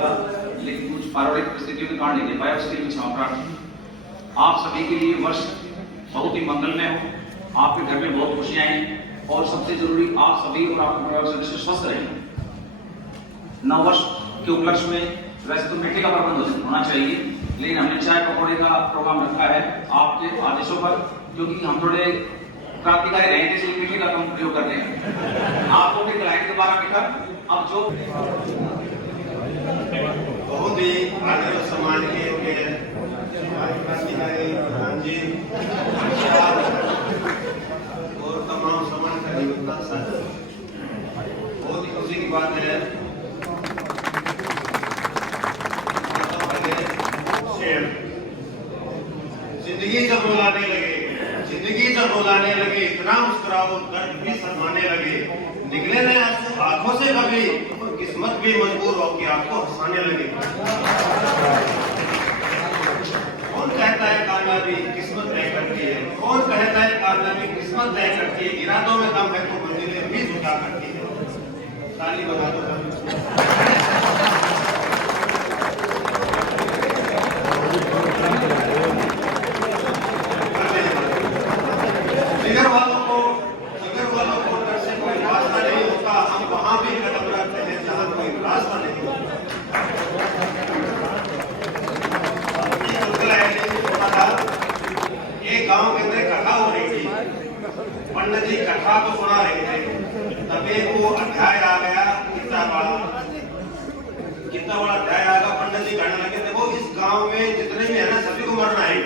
था, लेकिन कुछ पारिवारिक परिस्थितियों के कारण नहीं दे पाया, उसके लिए क्षमा प्रार्थना। आप सभी के लिए वर्ष बहुत ही मंगलमय हो, आपके घर में बहुत खुशियां आए और सबसे जरूरी आप सभी और आपके परिवार सदस्य स्वस्थ रहें। नव वर्ष के उपलक्ष्य में वैसे तो मीठे का प्रबंध होना चाहिए, लेकिन हमने चाय पकौड़े का प्रोग्राम रखा है आपके आदेशों पर, क्योंकि हम थोड़े क्रांतिकारी रहे थे, इसलिए मीठे का हम प्रयोग कर रहे हैं। आपको भी खिलाएंगे दोबारा मीठा। अब जो बहुत ही आदर और सम्मान के क्रांतिकारी प्रधान जी और तमाम समाज का योगदान साथ, बहुत ही खुशी की बात है। जिंदगी जब रुलाने लगे, जिंदगी जब रुलाने लगे, इतना मुस्कुराओ दर्द भी शर्माने लगे, निकले न आंसू आंखों से कभी, किस्मत भी मजबूर हो कि आपको हंसाने लगे। कौन कहता है कामयाबी किस्मत तय करती है, कौन कहता है कामयाबी किस्मत तय करती है, इरादों में दम है तो मंजिलें भी झुका करती है। ताली बजा दो। जिगर वालों को डर से कोई रास्ता नहीं होता, हम वहां भी कदम रखते हैं जहां कोई रास्ता नहीं होता। एक गांव के अंदर कथा हो रही थी, पंडित जी कथा को सुना रहे थे, तभी वो अध्याय आ गया, कितना बड़ा अध्याय आ गया। पंडित जी कहने लगे, देखो इस गांव में जितने भी है ना, सभी को मरना है।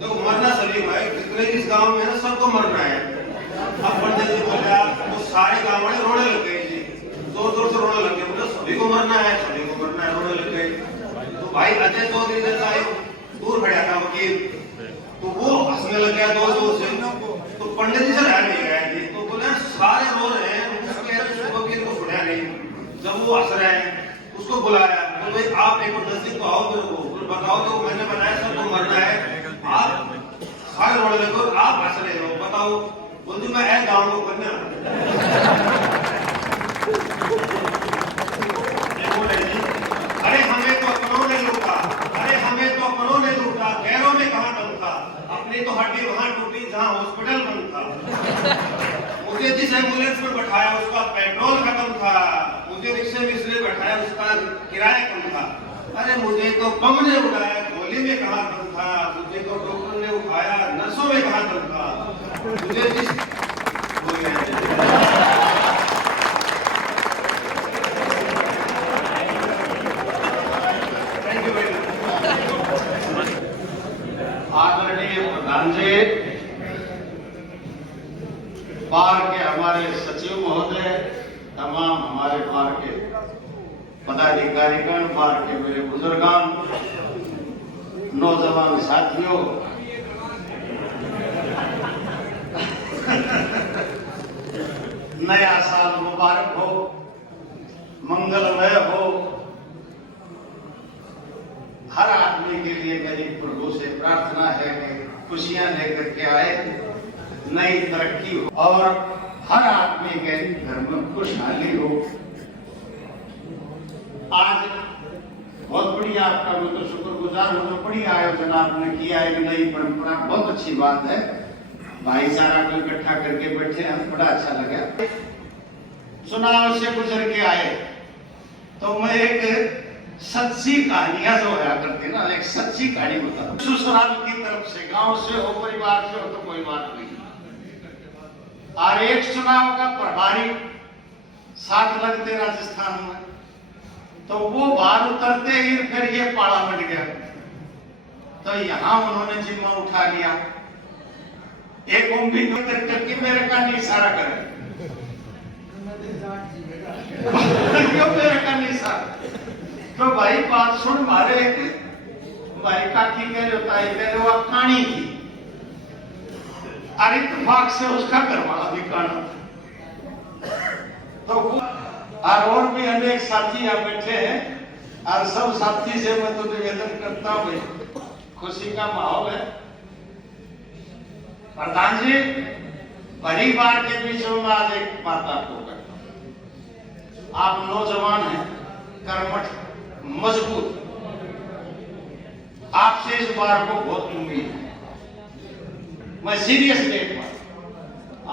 तो मरना सभी को है, जितने इस गांव में है ना, सबको मरना है। अब पंडित जी बोले, वो सारे गांव वाले रोने लग गए जी, जोर जोर से रोने लग गए, बोले सभी को मरना है, सभी को मरना है, रोने लग गए। तो भाई अजय चौधरी जैसा दूर खड़ा था वकील, तो वो हंसने लग गया जोर जोर से। तो पंडित जी से रह नहीं गया जी, तो बोले सारे रो रहे हैं, उसके वकील को सुना नहीं। जब वो हंस रहे हैं, उसको बुलाया, तो भाई आप एक नजदीक तो आओ मेरे को, बताओ तो मैंने बताया सबको मरना है, आप सारे रोने लगे, आप हंस रहे हो, बताओ। बोलती मैं है गाँव को करना। अरे हमें तो अपनों ने लूटा, अरे हमें तो अपनों ने लूटा, गैरों में कहाँ दम था, अपनी तो हड्डी वहां टूटी जहां हॉस्पिटल बंद था। मुझे जिस एम्बुलेंस में बैठाया उसका पेट्रोल खत्म था, मुझे रिक्शे में इसलिए बैठाया उसका किराया कम था। अरे मुझे तो बम ने उड़ाया, गोली में कहाँ दम था, मुझे तो डॉक्टर ने उठाया, नर्सों में कहाँ दम था, मुझे जिस आदरणीय प्रधान जी, बार के हमारे सचिव महोदय, तमाम हमारे बार के पदाधिकारीगण, बार के मेरे बुजुर्गान, नौजवान साथियों, नया साल मुबारक हो, मंगलमय हो। हर आदमी के लिए मेरी प्रभु से प्रार्थना है कि खुशियां लेकर के आए, नई तरक्की हो और हर आदमी के घर में खुशहाली हो। आज बहुत बढ़िया, आपका मैं तो शुक्रगुजार हूँ, बढ़िया आयोजन आपने किया, एक नई परंपरा, बहुत अच्छी बात है। भाईचारा को इकट्ठा करके बैठे हैं, बड़ा अच्छा लगा। चुनाव से गुजर के आए तो मैं एक सच्ची कहानियां जो होया करती ना, एक सच्ची कहानी बता। ससुराल की तरफ से, गांव से हो, परिवार से हो तो कोई बात नहीं, और एक चुनाव का प्रभारी साथ लगते राजस्थान में, तो वो बाहर उतरते ही फिर ये पाड़ा बन गया। तो यहां उन्होंने जिम्मा उठा लिया, एक उम्मीद करके मेरे का नहीं इशारा करे, क्यों मेरे का नहीं इशारा। तो भाई बात सुन, मारे भाई काकी कह रहे है, कह रहे वो कहानी थी, और इत्तेफाक से उसका घरवाला भी काना। तो और भी अनेक साथी यहाँ बैठे हैं, और सब साथी से मैं तो निवेदन करता हूँ, खुशी का माहौल है। प्रधान जी, परिवार के बीच में आज एक बात आपको करता हूँ। आप नौजवान हैं, कर्मठ, मजबूत। आपसे इस बार को बहुत उम्मीद है, मैं सीरियस डेट पर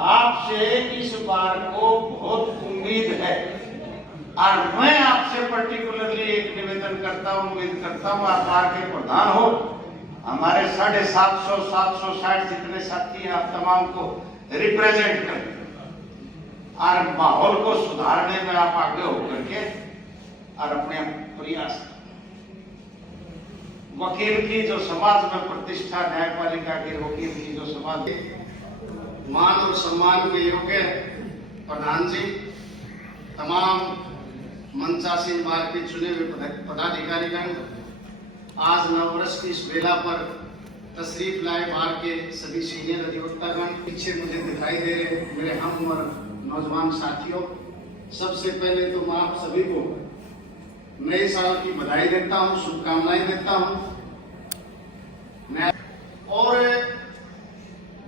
आपसे इस बार को बहुत उम्मीद है। और मैं आपसे पर्टिकुलरली एक निवेदन करता हूं, उम्मीद करता हूं आप बार के प्रधान हो, हमारे 750 760 जितने साथी हैं आप तमाम को रिप्रेजेंट करें और माहौल को सुधारने में आप आगे होकर के और अपने प्रयास करें। वकील की जो समाज में प्रतिष्ठा, न्यायपालिका के वकील की जो समाज मान और सम्मान के योग्य प्रधान जी, तमाम मंचासीन बार के चुने हुए पदाधिकारीगण, आज नववर्ष की इस बेला पर तशरीफ लाए बार के सभी सीनियर अधिवक्तागण, पीछे मुझे दिखाई दे रहे मेरे हम उम्र नौजवान साथियों, सबसे पहले तो मैं आप सभी को नए साल की बधाई देता हूं, शुभकामनाएं देता हूं। और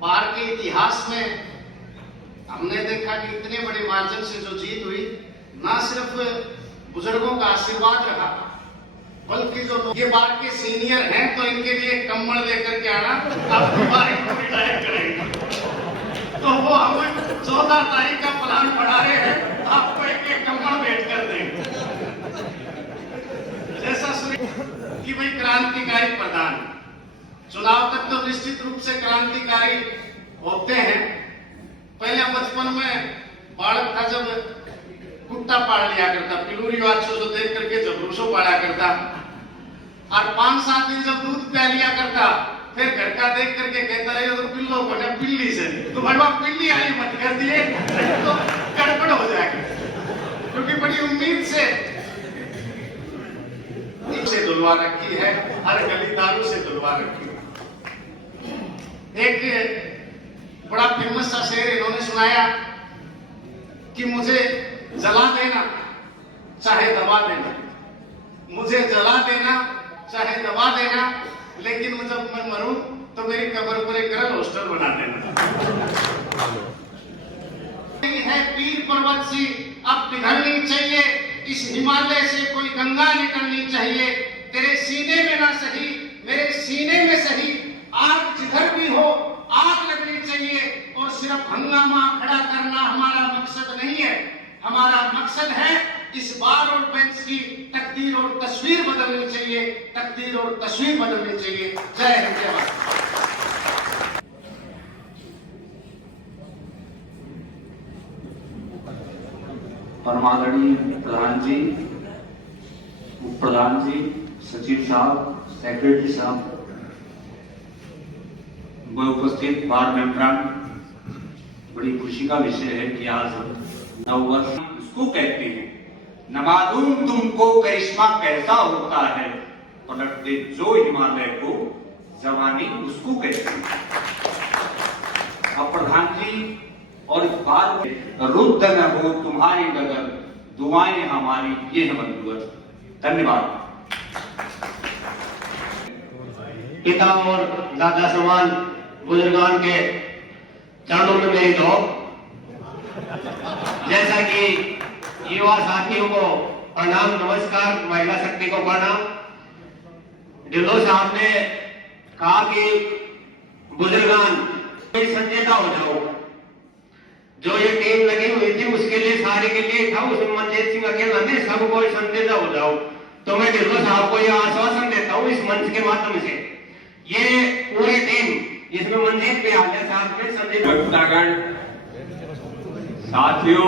बार के इतिहास में हमने देखा कि इतने बड़े मार्जिन से जो जीत हुई, ना सिर्फ बुजुर्गों का आशीर्वाद रहा, बल्कि जो ये बार के सीनियर हैं तो इनके लिए कम्बल लेकर के आना, आप बार को रिटायर करेंगे तो वो हम 14 तारीख का प्लान बढ़ा रहे हैं, आपको एक कम्बल भेंट कर देंगे। जैसा कि भाई क्रांतिकारी प्रधान, चुनाव तक तो निश्चित रूप से क्रांतिकारी होते हैं। पहले बचपन में बालक था जब कुत्ता पाल लिया करता, पिलूरी वाचो जो देख करके जबरूसो पाला करता, और 5-7 दिन जब दूध पिया लिया करता, फिर घर का देख करके कहता रहे तो पिल्लो को ना पिल्ली से, तो भाई बाप पिल्ली आई मत कर दिए तो गड़बड़ हो जाएगी, क्योंकि बड़ी उम्मीद से धुलवा रखी है, हर गली दारू से धुलवा रखी है। एक बड़ा फेमस सा शेर इन्होंने सुनाया कि मुझे जला देना चाहे दबा देना, मुझे जला देना चाहे दबा देना, लेकिन जब मैं मरूं तो मेरी कब्र पर एक गर्ल हॉस्टल बना देना। है पीर पर्वत सी अब पिघलनी चाहिए, इस हिमालय से कोई गंगा निकलनी चाहिए, तेरे सीने में ना सही मेरे सीने में सही, आग जिधर भी हो आग लगनी चाहिए। और सिर्फ हंगामा खड़ा करना हमारा मकसद नहीं है, हमारा मकसद है इस बार और बेंच की तकदीर और तस्वीर बदलनी चाहिए, तकदीर और तस्वीर बदलनी चाहिए। जय हिंद, जय भारत। परमादरणीय प्रधान जी, उप प्रधान जी, सचिव साहब, सेक्रेटरी साहब, उपस्थित बार मेंबरान, बड़ी खुशी का विषय है कि आज नववर्ष उसको कहते हैं, न मालूम तुमको करिश्मा कैसा होता है, पलट दे जो हिमालय को जवानी उसको कहते हैं। अब प्रधान जी और इस बार रुद्ध न हो तुम्हारी डगर, दुआएं हमारी ये है मंजूर। धन्यवाद। पिता और दादा समान बुजुर्गान के चरणों में मेरी दो। जैसा कि युवा साथियों को प्रणाम, नमस्कार, महिला शक्ति को प्रणाम। ढिल्लो साहब ने कहा कि बुजुर्गान संजेता हो जाओ, जो ये टीम लगी हुई थी उसके लिए, सारे के लिए था, उसमें मनजीत सिंह अकेला नहीं, सबको संदेशा हो जाओ। तो मैं ढिल्लो साहब को यह आश्वासन देता हूँ इस मंच के माध्यम से, ये पूरी टीम जिसमें मंजीत भी आगे साथ में संदेश साथियों,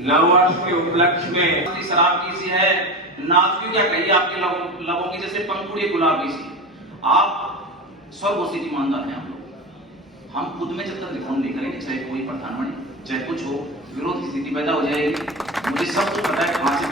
नववर्ष के उपलक्ष्य में शराब की सी है, नाच की क्या कही आपके लबों की जैसे पंखुड़ी गुलाबी सी। आप स्वर्गों से ईमानदार हैं हम खुद में जब तक रिफॉर्म नहीं करेंगे, चाहे कोई प्रधान बने चाहे कुछ हो, विरोध की स्थिति पैदा हो जाएगी। मुझे सब कुछ पता है कहां से